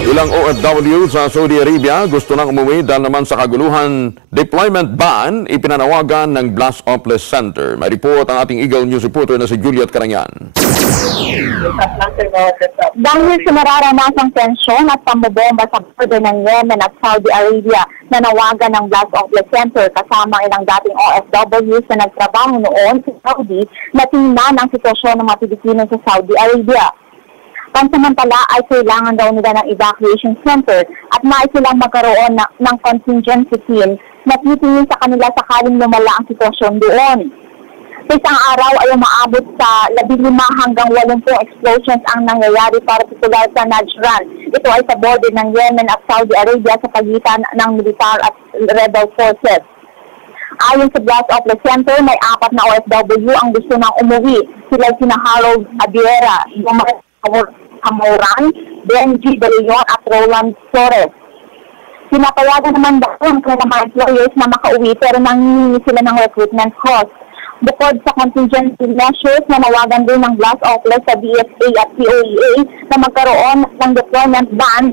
Ilang OFW sa Saudi Arabia gusto nang umuwi dahil naman sa kaguluhan deployment ban ipinanawagan ng Blas Oples Center. May report ang ating Eagle News reporter na si Juliet Caranyan. Dahil sa nararamasang tensyon at pambobomba sa border ng Yemen at Saudi Arabia, nanawagan ng Blas Oples Center kasama ilang dating OFWs na nagtrabaho noon sa Saudi na tingnan ang sitwasyon ng mga Pilipino sa Saudi Arabia. Pansamantala ay kailangan daw nila ng evacuation center at nais silang magkaroon ng contingency team na titingin sa kanila sakaling lumala ang sitwasyon doon. Sa isang araw ay umaabot sa 15 hanggang 80 explosions ang nangyayari partikular sa Najran. Ito ay sa border ng Yemen at Saudi Arabia sa pagitan ng militar at rebel forces. Ayon sa Blas Oples Center, may 4 na OFW ang gusto nang umuwi. Sila sina Harold Abiera, Hamoran, Benji De Leon at Roland Flores. Pinapayagan naman daw ang kanilang mga employers na makauwi pero nanghihingi sila ng recruitment cost. Bukod sa contingency measures, nanawagan din ng Blas Oples sa DFA at POEA na magkaroon ng deployment ban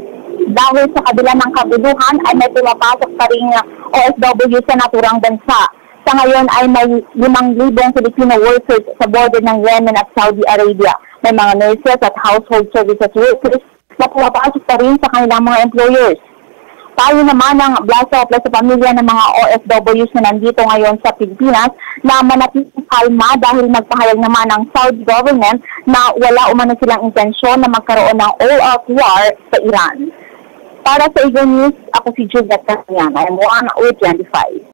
dahil sa kabila ng kaguluhan ay may pumapasok pa rin OFW sa naturang bansa. Sa ngayon ay may 5,000 Filipino workers sa border ng Yemen at Saudi Arabia. May mga nurses at household services workers na pumapasok pa rin sa kanilang mga employers. Tayo naman ng Blas Oples sa pamilya ng mga OFWs na nandito ngayon sa Pilipinas na manatiling kalma dahil nagpahayag naman ng Saudi government na wala umano silang intensyon na magkaroon ng all-out war sa Iran. Para sa Eagle News, ako si Juliet Caranyan. I am 1 with 25.